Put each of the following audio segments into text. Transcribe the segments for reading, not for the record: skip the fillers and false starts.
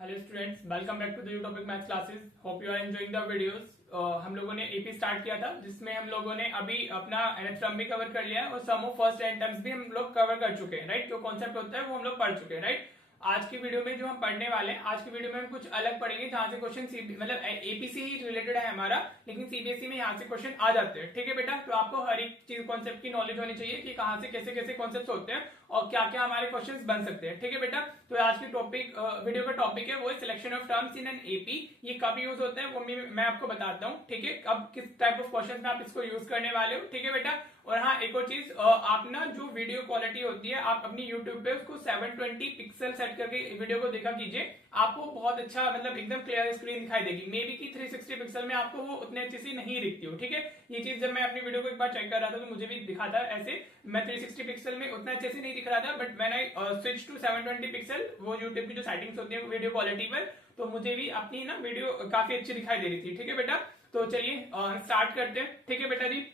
Hello students, welcome back to the topic maths classes. Hope you are enjoying the videos. हम लोगों ने AP start किया था, जिसमें हम लोगों ने अभी अपना nth टर्म भी कवर कर लिया है और सम ऑफ फर्स्ट एन टर्म्स भी हम लोग कवर कर चुके हैं, राइट। जो कॉन्सेप्ट होता है वो हम लोग पढ़ चुके हैं, राइट। आज की वीडियो में जो हम पढ़ने वाले हैं, आज की वीडियो में हम कुछ अलग पढ़ेंगे, जहां से क्वेश्चन मतलब एपीसी ही रिलेटेड है हमारा, लेकिन सीबीएसई में यहाँ से क्वेश्चन आ जाते हैं, ठीक है बेटा। तो आपको हर एक चीज कॉन्सेप्ट की नॉलेज होनी चाहिए कि कहाँ से कैसे कैसे कॉन्सेप्ट होते हैं और क्या क्या हमारे क्वेश्चंस बन सकते हैं, ठीक है बेटा। तो आज की वीडियो का टॉपिक है वो है selection of terms in an AP. ये कब यूज होते हैं वो मैं आपको बताता हूँ, ठीक है। अब किस टाइप ऑफ क्वेश्चन में आप इसको यूज करने वाले हो, ठीक है बेटा। और हाँ, एक और चीज, आप ना जो वीडियो क्वालिटी होती है, आप अपनी यूट्यूब पे उसको 720 पिक्सल सेट करके वीडियो को देखा कीजिए। आपको बहुत अच्छा मतलब एकदम क्लियर स्क्रीन दिखाई देगी। मे बी की 360 पिक्सल में आपको वो उतने अच्छे से नहीं दिखती हो, ठीक है। ये चीज जब मैं अपनी वीडियो को एक बार चेक कर रहा था तो मुझे भी दिखा था ऐसे। मैं 360 पिक्सल में उतना अच्छे से नहीं दिख रहा था, but when I switch to 720 pixel, वो यूट्यूब की जो सेटिंग्स होती है वीडियो क्वालिटी पर, तो मुझे भी अपनी ना वीडियो काफी अच्छी दिखाई दे रही थी, ठीक है बेटा। तो चलिए हम स्टार्ट करते हैं, ठीक है बेटा जी।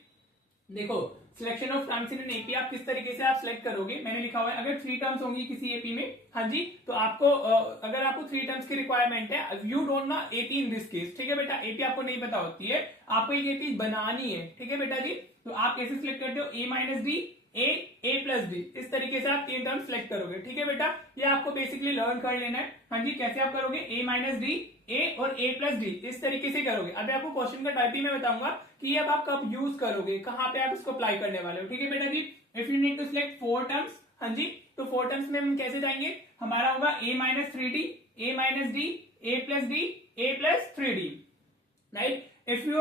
देखो, selection of terms in an AP आप किस तरीके से आप सिलेक्ट करोगे। मैंने लिखा हुआ है अगर 3 टर्म्स होंगी किसी एपी में, हाँ जी, तो आपको अगर आपको 3 टर्म्स की रिक्वायरमेंट है, you don't know AP in this case, ठीक है बेटा। एपी आपको नहीं पता होती है, आपको एक एपी बनानी है, ठीक है बेटा जी। तो आप कैसे सिलेक्ट करते हो, ए माइनस डी, ए प्लस डी, इस तरीके से आप 3 टर्म सिलेक्ट करोगे, ठीक है बेटा। ये आपको बेसिकली लर्न कर लेना है, हाँ जी। कैसे आप करोगे, ए माइनस डी, ए और ए प्लस डी, इस तरीके से करोगे। अभी आपको क्वेश्चन का टाइप ही मैं बताऊंगा कि अब आप कब यूज करोगे, कहां पे आप इसको अप्लाई करने वाले हो, ठीक है बेटा जी। If you need to select 4 terms, हाँ जी, तो 4 टर्म्स में हम कैसे जाएंगे, हमारा होगा ए माइनस 3डी, ए माइनस डी, ए प्लस डी, ए प्लस 3डी, right. If you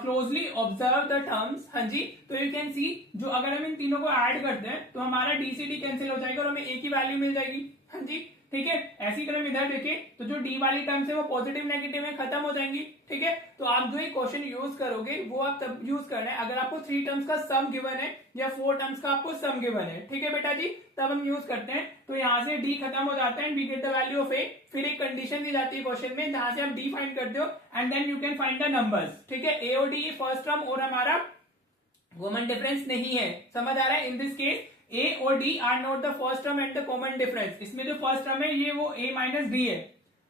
closely observe the terms, हाँ जी, तो यू कैन सी जो अगर हम इन तीनों को ऐड करते हैं तो हमारा डी से डी कैंसिल हो जाएगा और हमें ए की वैल्यू मिल जाएगी, हाँ जी, ठीक है। ऐसी अगर हम इधर देखें तो जो डी वाली टर्म्स है वो पॉजिटिव नेगेटिव में खत्म हो जाएंगी, ठीक है। तो आप जो ये क्वेश्चन यूज करोगे वो आप तब यूज करना है अगर आपको 3 टर्म्स का सम गिवन है या 4 टर्म्स का आपको सम गिवन है, ठीक है बेटा जी। तब हम यूज करते हैं। तो यहाँ से डी खत्म हो जाता है and we get the value of a. फिर एक कंडीशन दी जाती है क्वेश्चन में, जहां से आप डी फाइंड करते हो and then you can find the numbers, ठीक है। ए और डी ये फर्स्ट टर्म और हमारा कॉमन डिफरेंस नहीं है, समझ आ रहा है। इन दिस केस ए और D are not the first term and the common difference. इसमें जो फर्स्ट टर्म है ये वो ए माइनस डी है।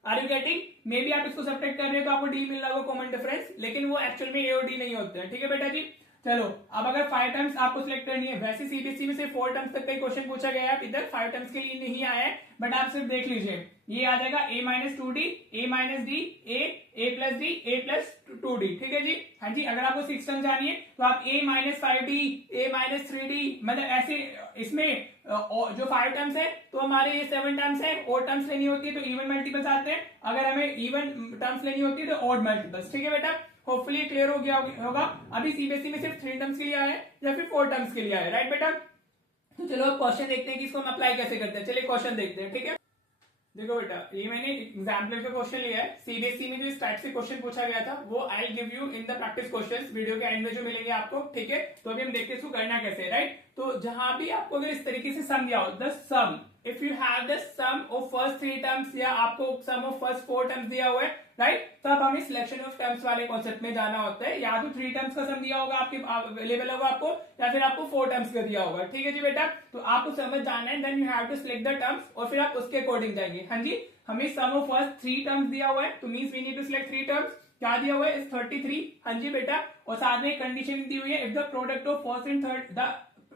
Are you getting, maybe आप इसको सब्ट्रैक्ट कर रहे हो तो आपको डी मिल रहा होगा कॉमन डिफरेंस, लेकिन वो एक्चुअल में ए और डी नहीं होते हैं, ठीक है बेटा जी। चलो, अब अगर 5 टर्म्स आपको सिलेक्ट करनी है, वैसे सीबीएसई में से 4 टर्म्स तक का क्वेश्चन पूछा गया है, इधर 5 टर्म्स के लिए नहीं आया है, बट आप सिर्फ देख लीजिए। ये आ जाएगा ए माइनस 2डी, ए माइनस डी, ए प्लस डी, ए प्लस 2डी, ठीक है जी, हाँ जी। अगर आपको 6 टर्म जानी है तो आप ए माइनस 5डी, ए माइनस 3डी, मतलब ऐसे इसमें जो 5 टर्म्स है तो हमारे ये 7 टर्म्स है। और टर्म्स लेनी होती है तो इवन मल्टीपल्स आते हैं, अगर हमें इवन टर्म्स लेनी होती है तो ऑड मल्टीपल्स, ठीक है बेटा। होपफुली क्लियर हो गया होगा। अभी सीबीएसई में सिर्फ 3 टर्म्स के लिए आया है या फिर 4 टर्म्स के लिए आया है, राइट बेटा। तो चलो अब क्वेश्चन देखते हैं कि इसको हम अप्लाई कैसे करते हैं। चलिए क्वेश्चन देखते हैं, ठीक है। देखो बेटा, ये मैंने एग्जाम्पल का क्वेश्चन लिया है। सीबीएसई में जो स्टैट से क्वेश्चन पूछा गया था वो I give you in the practice questions, video के एंड में जो मिलेंगे आपको, ठीक है। तो अभी हम देखते हैं इसको करना कैसे है, राइट। तो जहां भी आपको अगर इस तरीके से सम दिया हो, the sum, if you have the sum of first 3 terms या आपको सम ऑफ फर्स्ट 4 टर्म्स दिया हुआ है, राइट, तब हमें सिलेक्शन ऑफ टर्म्स वाले कॉन्सेप्ट में जाना होता है। या तो 3 टर्म्स का सम दिया होगा आपके अवेलेबल होगा आपको, या फिर आपको 4 टर्म्स का दिया होगा, ठीक है जी बेटा। तो आपको समझ जाना है, then you have to select the terms और फिर आप उसके अकॉर्डिंग जाएंगे, हाँ जी। हमें सम ऑफ फर्स्ट 3 टर्म्स दिया हुआ है, तो means we need to select 3 terms. क्या दिया हुआ है, इस 33, हाँ जी बेटा। और साथ में कंडीशन दी हुई है, if the product of first and third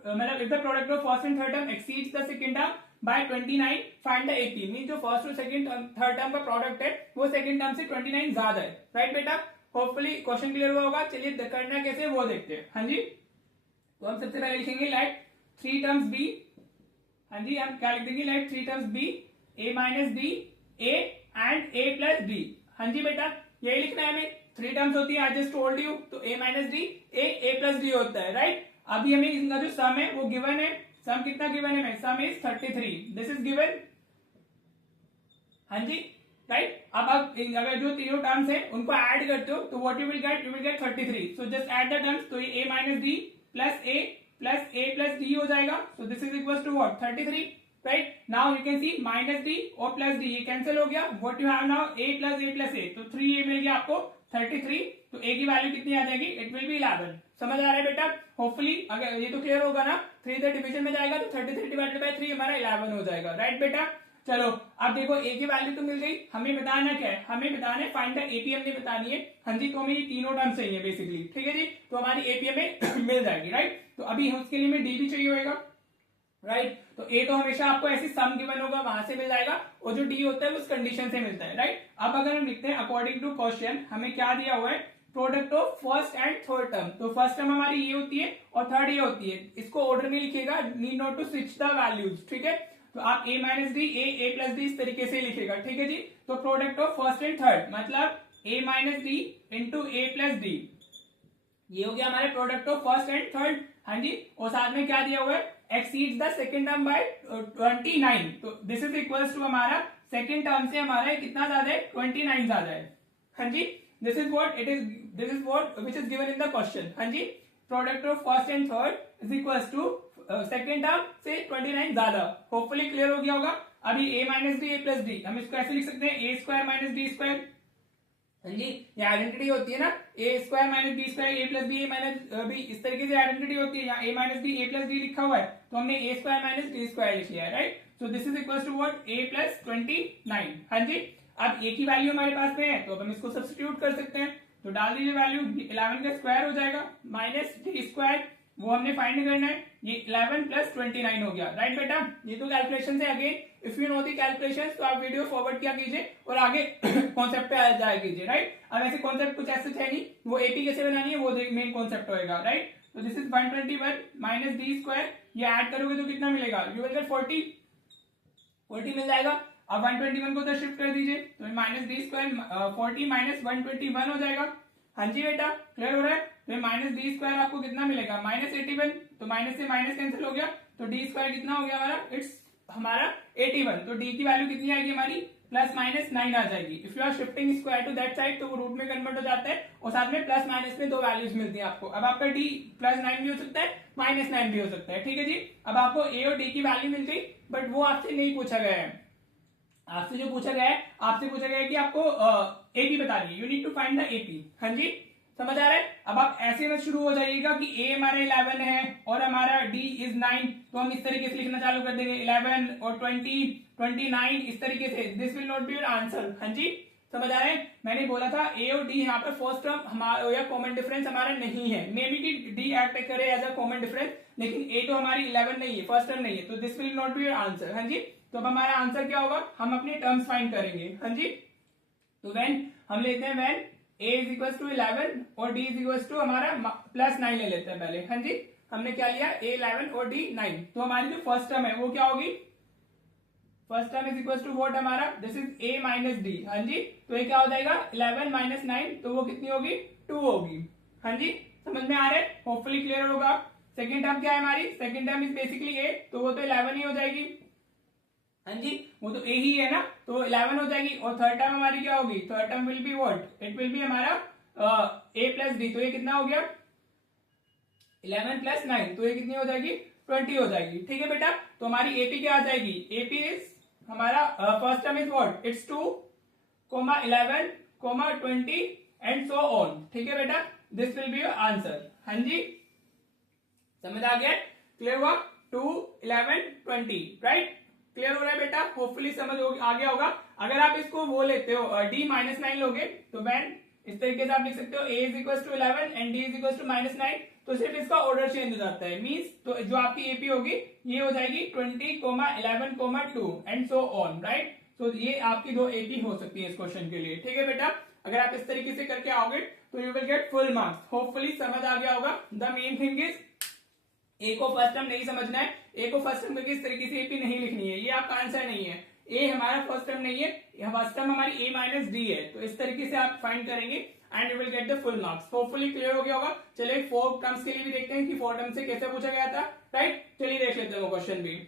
मतलब if the product of first and third term exceeds the second term by 29 find the AP. Mean जो फर्स्ट और सेकंड थर्ड टर्म का प्रोडक्ट है वो सेकंड टर्म से 29 ज्यादा है, right बेटा। होपफुली क्वेश्चन क्लियर हुआ होगा। चलिए करना कैसे वो देखते हैं, हाँ जी। तो हम सबसे पहले लिखेंगे लाइक 3 टर्म्स बी, हाँ जी। हम क्या लिख देंगे, like 3 terms B, A minus D, A and A plus D, हाँ जी बेटा। यही लिखना है हमें। 3 टर्म्स होती है, आई जस्ट टोल्ड यू, तो ए माइनस डी, ए प्लस डी होता है, राइट। अभी हमें इनका जो सम है वो गिवन है। सम कितना गिवन है, सम इज 33, दिस इज गिवन, हाँ जी, राइट। अब आप अगर जो तीनों टर्म्स है उनको ऐड करते हो तो what you will get 33। So just add the terms, तो ये a minus d plus a plus d हो जाएगा। So this is equal to what, 33, right. Now you can see minus d और प्लस डी ये cancel हो गया। What you have now, a plus a, तो 3a मिल गया आपको 33। तो a की वैल्यू कितनी आ जाएगी, इट विल बी 11। समझ आ रहा है बेटा। होपफुली अगर ये तो क्लियर होगा ना, 3 इधर डिवीजन में जाएगा तो 33 डिवाइडेड बाय 3 हमारा 11 हो जाएगा, राइट बेटा। चलो अब देखो ए की वैल्यू तो मिल गई, हमें बताना क्या है, हमें बताना है फाइंड द एपी हमने बतानी है। हाँ जी, तो हमें ये तीनों टर्म्स चाहिए बेसिकली, ठीक है जी। तो हमारी एपी हमें मिल जाएगी, राइट। तो अभी उसके लिए हमें डी भी चाहिए होगा, राइट। तो ए तो हमेशा आपको ऐसे सम गिवन होगा वहां से मिल जाएगा, और जो डी होता है उस कंडीशन से मिलता है, राइट। अब अगर हम लिखते हैं अकॉर्डिंग टू क्वेश्चन, हमें क्या दिया हुआ है, product of first and third term. तो फर्स्ट टर्म हमारी ये होती है और थर्ड ये होती है, इसको ऑर्डर में लिखिएगा, need not to switch the values, ठीक है। तो आप a minus D A plus D इस तरीके से लिखेगा, ठीक है जी। तो product of first and third मतलब a minus D into A plus D, ये हो गया हमारे product of first and third. हाँ जी, और साथ में क्या दिया हुआ है, exceeds the second term by 29। तो दिस इज इक्वल्स टू हमारा सेकंड टर्म से हमारा कितना ज्यादा है, 29 ज्यादा है। हाँ जी, this is what it is, this is what which is given in the question. हाँ जी, product of first and third is equals to second term से 29 ज्यादा। होपफुली क्लियर हो गया होगा। अभी a minus D A plus d, हम इसको ऐसे लिख सकते हैं a square minus d square. हाँ जी, ये आइडेंटिटी होती है ना, ए square minus d square, a plus b A minus b, इस तरीके से आइडेंटिटी होती है। यहाँ a minus D A plus d लिखा हुआ है, तो हमने a square minus d square लिख लिया है, right. So this is equal to what, A plus 29। हाँ जी, अब ए की वैल्यू हमारे पास में है, तो अब हम इसको सब्स्टिट्यूट कर सकते हैं। तो डाल दीजिए वैल्यू, 11 का स्क्वायर हो जाएगा माइनस डी स्क्वायर, वो हमने फाइंड करना है। ये 11 प्लस 29 हो गया, राइट बेटा। ये तो कैलकुलेशन से again if you know the calculations, तो आप वीडियो फॉरवर्ड किया कीजिए और आगे कॉन्सेप्ट पे आ जाया कीजिए, राइट। अब ऐसे कॉन्सेप्ट कुछ ऐसे है नहीं, वो एपी कैसे बनानी है वो मेन कॉन्सेप्ट होएगा, राइट। तो this is 121 minus d square, ये ऐड करोगे तो कितना मिलेगा, यू विल गेट 40 मिल जाएगा। अब 121 को उधर शिफ्ट कर दीजिए, तो माइनस डी स्क्वायर 40 माइनस 121 हो जाएगा। हाँ जी बेटा, क्लियर हो रहा है। तो माइनस डी स्क्वायर आपको कितना मिलेगा, माइनस 81। तो माइनस से माइनस कैंसिल हो गया, तो डी स्क्वायर कितना हो गया हमारा, इट्स हमारा 81। तो डी की वैल्यू कितनी आएगी हमारी, प्लस माइनस 9 आ जाएगी। If you are shifting square to that side, तो वो रूट में कन्वर्ट हो जाता है, और साथ में प्लस माइनस में दो वैल्यूज मिलती है आपको। अब आपका डी प्लस 9 भी हो सकता है, माइनस 9 भी हो सकता है, ठीक है जी। अब आपको ए और डी की वैल्यू मिल गई, बट वो आपसे नहीं पूछा गया है। आपसे जो पूछा गया है, आपसे पूछा गया है कि आपको एपी बतानी है, you need to find the AP. हाँ जी, समझ आ रहा है। अब आप ऐसे में शुरू हो जाइएगा कि ए हमारा 11 है और हमारा डी इज 9, तो हम इस तरीके से लिखना चालू कर देंगे, 11 और 20 29 इस तरीके से। This will not be your answer. हाँ जी, समझ आ रहा है। मैंने बोला था ए और डी यहाँ पर फर्स्ट टर्म हमारा या कॉमन डिफरेंस हमारा नहीं है, मे बी कि डी एक्ट करे एज अ कॉमन डिफरेंस, लेकिन ए तो हमारी 11 नहीं है, फर्स्ट टर्म नहीं है, तो this will not be your answer. हाँ जी, तो अब हमारा आंसर क्या होगा, हम अपने टर्म्स फाइंड करेंगे। हाँ जी, तो व्हेन हम लेते हैं when a is equal to 11 और d इज इक्वल टू हमारा प्लस 9 ले लेते हैं पहले। हाँ जी, हमने क्या लिया, a 11 और d 9। तो हमारी जो फर्स्ट टर्म है वो क्या होगी, first term is equal to what हमारा, this is a minus d. हाँ जी, तो ये क्या हो जाएगा 11 माइनस 9, तो वो कितनी होगी, 2 होगी। हाँ जी, समझ में आ रहा है, होपफुली क्लियर होगा। सेकेंड टर्म क्या है हमारी, second term is basically a, तो वो तो 11 ही हो जाएगी। हाँ जी, वो तो ए ही है ना, तो 11 हो जाएगी। और थर्ड टर्म हमारी क्या होगी, third term will be what, it will be हमारा ए प्लस डी। तो ये कितना हो गया 11 प्लस 9, तो ये कितनी हो जाएगी 20 हो जाएगी। ठीक है बेटा, तो हमारी एपी क्या आ जाएगी, एपी इज हमारा first term is what, it's 2, 11, 20 and so on. ठीक है बेटा, this will be your answer. हाँ जी, समझ आ गया, क्लियर हुआ, 2, 11, 20, राइट। क्लियर हो रहा है बेटा, होपफुली समझ आ गया होगा। अगर आप इसको वो लेते हो d माइनस 9 लोगे, तो वैन इस तरीके से आप लिख सकते हो a is equal to 11 and d is equal to minus 9, तो सिर्फ इसका ऑर्डर चेंज हो जाता है। मींस तो जो आपकी एपी होगी ये हो जाएगी 20, 11, 2 एंड सो ऑन, राइट। तो ये आपकी दो एपी हो सकती है इस क्वेश्चन के लिए। ठीक है बेटा, अगर आप इस तरीके से करके आओगे तो you will get full marks. Hopefully समझ आ गया होगा। The main thing is a को फर्स्ट टर्म नहीं समझना है, ए को फर्स्ट टर्म करके इस तरीके से एपी नहीं लिखनी है, ये आपका आंसर नहीं है। ए हमारा फर्स्ट टर्म नहीं है, फर्स्ट टर्म हमारी ए माइनस डी है, तो इस तरीके से आप फाइंड करेंगे and you will get the full marks. Hopefully clear हो गया होगा। चलिए 4 टर्म्स के लिए भी देखते हैं कि 4 टर्म से कैसे पूछा गया था, राइट। चलिए देख लेते हैं वो क्वेश्चन भी।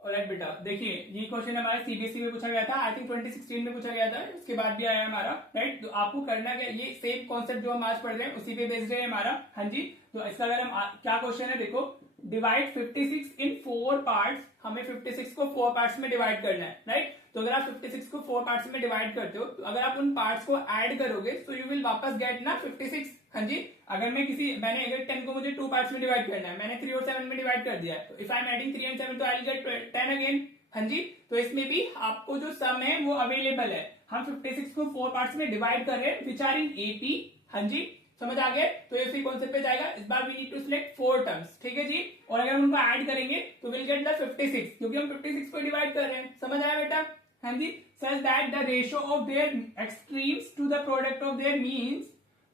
ऑलराइट बेटा, देखिए ये क्वेश्चन हमारा सीबीएसई में पूछा गया था, आई थिंक 2016 में पूछा गया था, उसके बाद भी आया हमारा, राइट। तो आपको करना क्या, ये सेम कॉन्सेप्ट जो हम आज पढ़ रहे हैं उसी पे बेस्ड है हमारा। हाँ जी, तो इसका अगर हम क्या क्वेश्चन है, देखो डिवाइड 56 इन 4 पार्ट्स, हमें 56 को 4 पार्ट्स में डिवाइड करना है, राइट। तो अगर आप 56 को 4 पार्ट्स में डिवाइड करते हो, तो अगर आप उन पार्ट्स को ऐड करोगे तो यू विल वापस गेट ना 56। हाँ जी, अगर मैंने अगर 10 को मुझे 2 पार्ट्स में डिवाइड करना है, मैंने 3 और 7 में डिवाइड कर दिया है, तो if I am adding 3 and 7 तो आई विल गेट 10 अगेन, हाँ जी, तो इसमें भी आपको जो सम है वो अवेलेबल है। हम 56 को 4 पार्ट्स में डिवाइड कर रहे हैं विच आर इन एपी। हाँ जी, समझ आ गए? तो इसी कॉन्सेप्ट पे जाएगा। इस बार we need to select 4 terms, ठीक है जी। और अगर हम उनको ऐड करेंगे तो विल गेट द 56, क्योंकि हम 56 को डिवाइड कर रहे हैं। समझ आया बेटा? हाँ जी, such that the ratio of their extremes to the product of their means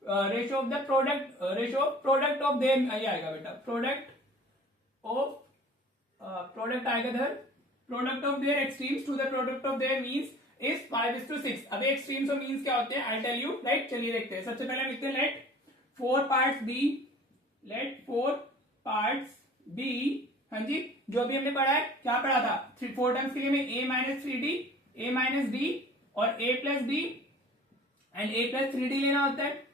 ratio of the product of their, ये आएगा बेटा, प्रोडक्ट आएगा इधर, product of their extremes to the product of their means is 5:6। अब extremes और means क्या होते हैं आई टेल यू, राइट। चलिए देखते हैं। सबसे पहले हम लिखते हैं लेट 4 पार्ट्स बी, हाँ जी, जो भी हमने पढ़ा है, क्या पढ़ा था, 4 टर्म्स के लिए में a minus 3d, a minus d और a plus d and a plus 3d लेना होता है।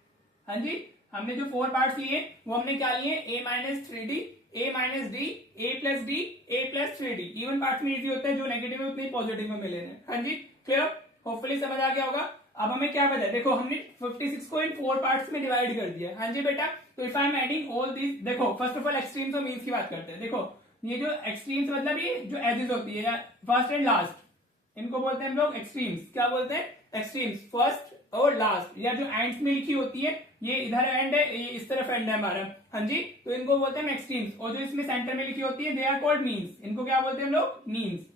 हाँ जी, हमने जो 4 पार्ट्स लिए वो हमने क्या लिए, a minus 3d, a minus d, a plus d, a plus 3d। Even parts में इजी होता है, जो नेगेटिव में उतने पॉजिटिव में मिले हैं। हाँ जी, क्लियर, होपफुली समझ आ गया होगा। अब हमें क्या पता है, देखो हमने 56 को इन 4 पार्ट्स में डिवाइड कर दिया। हाँ जी बेटा, तो if I am adding all this, देखो फर्स्ट ऑफ ऑल एक्सट्रीम्स और मीन्स की बात करते हैं। देखो ये जो एक्सट्रीम्स मतलब ये जो एजेस होती है, फर्स्ट एंड लास्ट, इनको बोलते हैं हम लोग एक्सट्रीम्स। क्या बोलते हैं? एक्सट्रीम्स, फर्स्ट और लास्ट, या जो एंड्स में लिखी होती है, ये इधर एंड है, ये इस तरफ एंड है हमारा। हाँ जी, तो इनको बोलते हैं एक्सट्रीम्स। और जो इसमें सेंटर में लिखी होती है दे आर कॉल्ड मीन्स। इनको क्या बोलते हैं हम लोग? मीन्स।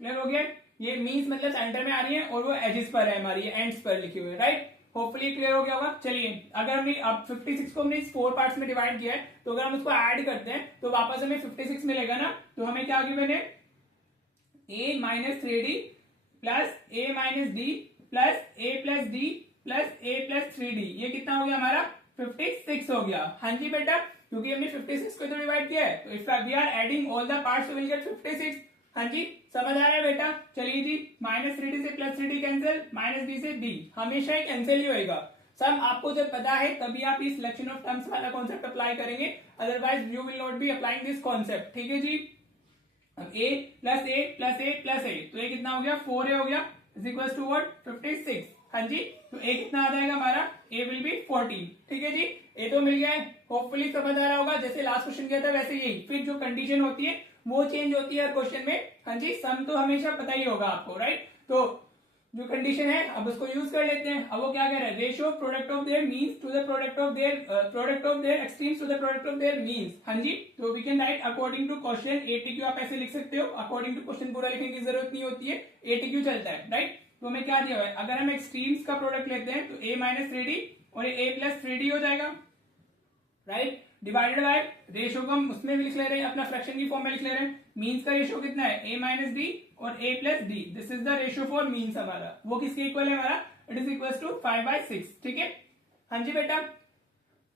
क्लियर हो गया? ये मीन्स मतलब सेंटर में आ रही है और वो एजेस पर है हमारी, एंड्स पर लिखी हुई है, राइट। होपफुली क्लियर हो गया होगा। चलिए, अगर हमने अब 56 को हमने इस 4 पार्ट्स में डिवाइड किया है, तो अगर हम उसको ऐड करते हैं तो वापस हमें 56 मिलेगा ना। तो हमें क्या गिवन है, a minus 3d plus a minus d plus a plus d plus a plus 3d। ये कितना हो गया हमारा? 56 हो गया। हाँ जी बेटा, क्योंकि हमने 56 को तो डिवाइड किया है, तो if we are adding all the parts will get 56। हाँ जी, समझ आ रहा है बेटा? चलिए जी, माइनस 3d से plus 3d cancel, minus d से d, हमेशा ही कैंसिल ही होएगा। सब आपको जब पता है तभी आप इस सिलेक्शन ऑफ टर्म्स वाला कॉन्सेप्ट अप्लाई करेंगे, otherwise you will not be applying this concept, ठीक है जी। अब a plus a plus a plus a, तो ये कितना हो गया? 4a हो गया, इज इक्वल टू व्हाट? 56। हाँ जी, तो a कितना आ जाएगा हमारा? a विल बी 14, ठीक है जी। a तो मिल गया है, होपफुली समझ आ रहा होगा। जैसे लास्ट क्वेश्चन किया था वैसे यही, फिर जो कंडीशन होती है वो चेंज होती है हर क्वेश्चन में। हाँ जी, सम तो हमेशा पता ही होगा आपको, राइट। तो जो कंडीशन है अब उसको यूज कर लेते हैं। अब वो क्या कह रहा है, ratio product of their means to the product of their extremes to the product of their means. हाँ जी, तो we can write according to question, ATQ आप ऐसे लिख सकते हो। अकॉर्डिंग टू क्वेश्चन पूरा लिखने की जरूरत नहीं होती है, एटीक्यू चलता है, राइट। तो हमें क्या दिया हुआ है, अगर हम एक्सट्रीम्स का प्रोडक्ट लेते हैं तो a माइनस 3d और a प्लस 3d हो जाएगा, राइट, डिवाइडेड बाय रेशियो को हम उसमें भी लिख ले रहे हैं, अपना फ्रैक्शन की फॉर्म में लिख ले रहे हैं। मीन्स का रेशियो कितना है, a माइनस डी और a plus D, this is the ratio for means हमारा। वो किसके इक्वल है हमारा, इट इज इक्वल टू 5/6, ठीक है। हाँ जी बेटा,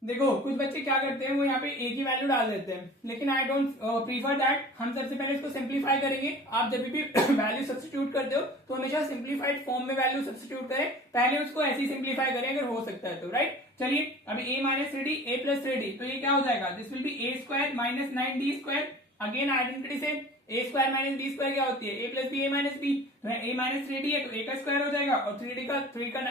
देखो कुछ बच्चे क्या करते हैं, वो यहाँ पे a की वैल्यू डाल देते हैं, लेकिन आई डोंट प्रीफर दैट। हम सबसे पहले इसको सिंप्लीफाई करेंगे। आप जब भी वैल्यू सब्स्टिट्यूट करते हो तो हमेशा सिंप्लीफाइड फॉर्म में वैल्यू सब्स्टिट्यूट करें, पहले उसको ऐसे ही सिंप्लीफाई करें अगर हो सकता है तो, राइट। चलिए, अभी a minus 3d a plus 3d, तो ये क्या हो जाएगा, this will be a square minus 9d square. Again identity से a square minus b square क्या होती है, a plus b a minus b। a minus 3d है तो a का स्क्वायर हो जाएगा और 3 का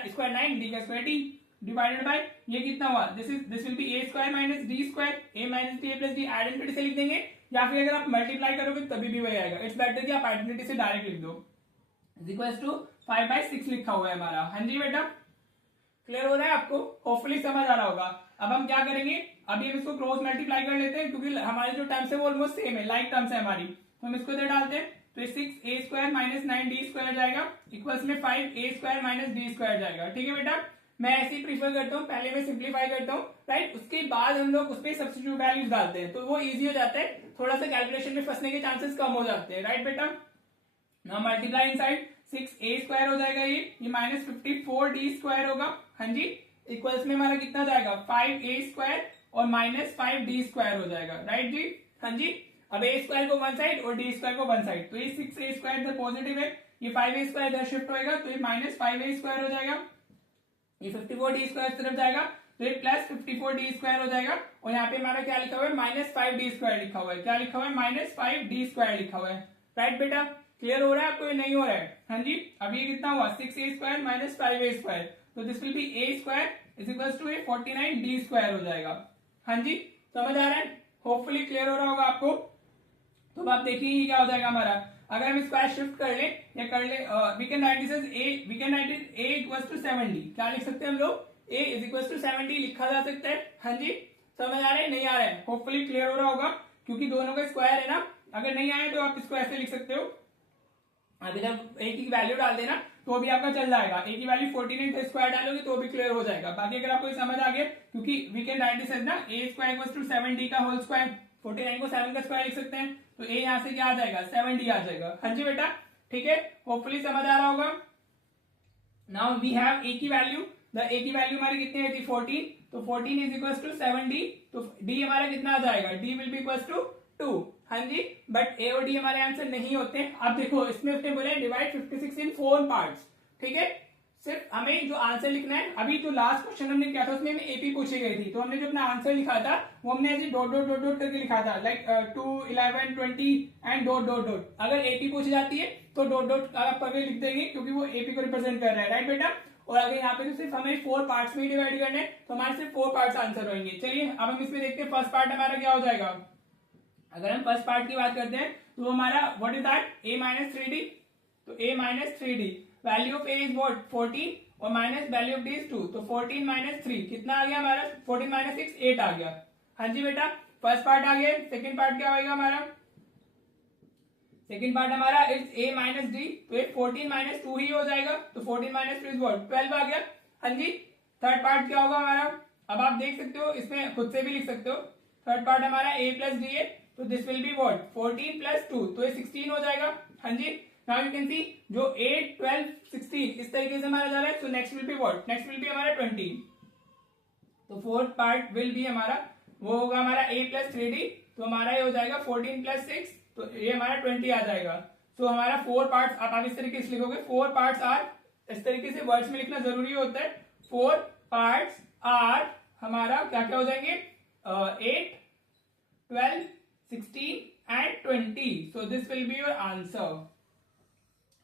स्क्वायर 9, d का स्क्वायर d, डिवाइडेड बाय ये कितना हुआ, this will be a square minus d square, a minus b a plus d। Identity से लिख देंगे, या फिर अगर आप मल्टीप्लाई करोगे तभी भी वही आएगा। इट्स बेटर कि आप आइडेंटिटी से डायरेक्ट लिख दो। इज इक्वल टू 5/6 लिखा हुआ है हमारा। हाँ जी बेटा, क्लियर हो रहा है आपको, होपफुली समझ आ रहा होगा। अब हम क्या करेंगे, अभी हम इसको क्रॉस मल्टीप्लाई कर लेते हैं, क्योंकि हमारी जो टर्म्स है वो ऑलमोस्ट सेम है, लाइक टर्म्स है हमारी। तो हम इसको इधर डालते हैं, तो 6a square minus 9d square जाएगा, इक्वल्स में 5a square minus d square जाएगा, ठीक है बेटा। मैं ऐसे ही प्रीफर करता हूँ, पहले मैं सिंप्लीफाई करता हूँ, राइट, उसके बाद हम लोग उसपे सब्स्टिट्यूट वैल्यूज डालते हैं, तो वो इजी हो जाता है, थोड़ा सा कैलकुलेशन में फंसने के चांसेस कम हो जाते हैं, राइट बेटा। Now multiply inside, 6a square हो जाएगा, ये माइनस 54d स्क्वायर होगा। हाँ जी, इक्वल्स में हमारा कितना जाएगा, 5a स्क्वायर और माइनस 5d स्क्वायर हो जाएगा, राइट जी। हाँ जी, अब a स्क्वायर को वन साइड और d स्क्वायर को वन साइड, तो ये 6a स्क्वायर इधर पॉजिटिव है, ये 5a स्क्वायर इधर शिफ्ट होएगा, तो ये माइनस 5a स्क्वायर हो जाएगा, ये 54d स्क्वायर तरफ जाएगा, तो ये प्लस 54d स्क्वायर हो जाएगा। और यहाँ पे हमारा क्या लिखा हुआ है, माइनस 5d स्क्वायर लिखा हुआ है, क्या लिखा हुआ है, माइनस 5d स्क्वायर लिखा हुआ है, राइट बेटा। क्लियर हो रहा है आपको, ये नहीं हो रहा है। हाँ जी, अब ये कितना हुआ, 6a square minus 5a square, तो this will be a square is equal to 49d square हो जाएगा। हाँ जी, समझ आ रहा है, होपफुली क्लियर हो रहा होगा आपको। तो अब आप देखिए ये क्या हो जाएगा हमारा, अगर हम स्क्वायर शिफ्ट कर ले या कर ले, we can write this as A, we can write it A equals to 70। क्या लिख सकते हैं हम लोग, ए इज इक्वल्स टू 70 लिखा जा सकता है। हाँ जी, समझ आ रहा है, नहीं आ रहा है, होपफुली क्लियर हो रहा होगा, क्योंकि दोनों का स्क्वायर है ना। अगर नहीं आए तो आप इसको ऐसे लिख सकते हो, अभी जब ए की वैल्यू डाल देना तो भी आपका चल जाएगा, ए की वैल्यू 49 तो स्क्वायर डालोगे तो भी क्लियर हो जाएगा। बाकी अगर आपको समझ आ गया, क्योंकि we can write this as ना ए स्क्वायर इक्वल्स टू 7d का होल स्क्वायर, 49 को 7 का स्क्वायर लिख सकते हैं, तो ए यहां से क्या आ जाएगा, 7d आ जाएगा। हाँ जी बेटा, ठीक है, होपफुली समझ आ रहा होगा। नाउ वी हैव ए की वैल्यू, द ए की वैल्यू हमारी कितनी आई थी, 14, तो 14 इज इक्वल्स टू 7d, तो d हमारा कितना आ जाएगा, d will be equals to 2। हाँ जी, बट ए और डी हमारे आंसर नहीं होते। अब देखो इसमें उसने बोले डिवाइड 56 इन 4 पार्ट्स, ठीक है, सिर्फ हमें जो आंसर लिखना है। अभी जो लास्ट क्वेश्चन हमने किया था उसमें हमें एपी पूछी गई थी, तो हमने जो अपना आंसर लिखा था वो हमने ऐसे डॉट डॉट डॉट डॉट करके लिखा था, like 2, 11, 20 and dot dot dot. अगर एपी पूछी जाती है तो डॉट डॉट आप करके लिख देंगे, क्योंकि वो एपी को रिप्रेजेंट कर रहा है, राइट बेटा। और अगर यहाँ पे तो सिर्फ हमें 4 पार्ट्स में ही डिवाइड करना है, तो हमारे सिर्फ 4 पार्ट्स आंसर होंगे। चलिए अब हम इसमें देखते हैं फर्स्ट पार्ट हमारा क्या हो जाएगा। अगर हम फर्स्ट पार्ट की बात करते हैं तो हमारा what is that, a minus 3d, तो a minus 3d, value of a is what 14 और minus value of d is 2, तो 14 माइनस 3 कितना आ गया हमारा, 14 माइनस 6 8 आ गया। हाँ जी बेटा, फर्स्ट पार्ट आ गया। सेकंड पार्ट क्या होगा हमारा, सेकंड पार्ट हमारा इज a माइनस d, तो ये 14 माइनस 2 ही हो जाएगा, तो 14 माइनस 2 इज व्हाट 12 आ गया। हाँ जी, थर्ड पार्ट क्या होगा हमारा, अब आप देख सकते हो, इसमें खुद से भी लिख सकते हो। थर्ड पार्ट हमारा a प्लस डी है, तो this will be what 14 plus 2, तो ये 16 हो जाएगा। हाँ जी, नाउ यू कैन सी जो 8, 12, 16 इस तरीके से हमारा जा रहा है, तो next will be what, next will be हमारा 20, तो फोर्थ पार्ट विल बी हमारा वो होगा हमारा a प्लस 3d, तो हमारा ये हो जाएगा 14 प्लस 6, तो ये हमारा 20 आ जाएगा। तो हमारा 4 पार्ट्स आप इस तरीके से लिखोगे, 4 पार्ट्स आर, इस तरीके से वर्ड्स में लिखना जरूरी होता है, 4 पार्ट्स आर हमारा क्या क्या हो जाएंगे, 8, 12, 16 and 20, so this will be your answer।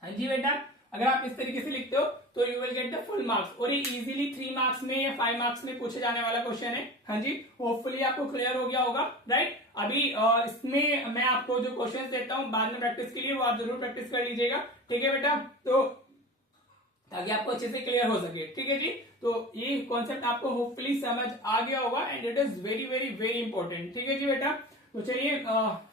हाँ जी बेटा, अगर आप इस तरीके से लिखते हो तो you will get the full marks, और ये इजीली 3 मार्क्स में या 5 मार्क्स में पूछे जाने वाला क्वेश्चन है। हाँ जी, होपफुली आपको क्लियर हो गया होगा, राइट। अभी इसमें मैं आपको जो क्वेश्चन देता हूँ बाद में प्रैक्टिस के लिए, वो आप जरूर प्रैक्टिस कर लीजिएगा, ठीक है बेटा, तो ताकि आपको अच्छे से क्लियर हो सके, ठीक है जी। तो ये कॉन्सेप्ट आपको होपफुली समझ आ गया होगा, and it is very very very important, ठीक है जी बेटा। तो चलिए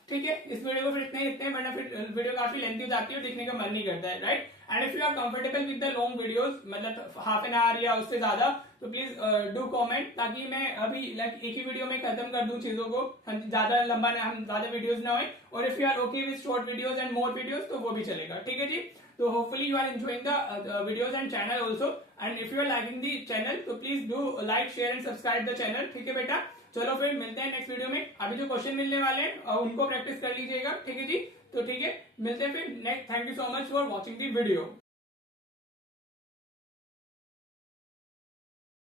ठीक है, इस वीडियो को फिर इतने लिखते हैं, वरना फिर वीडियो काफी लेंथी हो जाती है, देखने का मन नहीं करता है, right. And if you are comfortable with the long videos, मतलब हाफ एन आवर या उससे ज्यादा, तो प्लीज डू कमेंट, ताकि मैं अभी लाइक एक ही वीडियो में खत्म कर दूं चीजों को, ज्यादा लंबा हम ज्यादा वीडियोस ना होए। और if you are okay with short videos and more videos, तो वो भी चलेगा, ठीक है जी। तो hopefully you are enjoying the videos and channel also, and if you are liking the channel तो please do like, share and subscribe the channel, ठीक है बेटा। चलो फिर मिलते हैं नेक्स्ट वीडियो में। अभी जो क्वेश्चन मिलने वाले हैं उनको प्रैक्टिस कर लीजिएगा, ठीक है जी। तो ठीक है, मिलते हैं फिर next. Thank you so much for watching the video.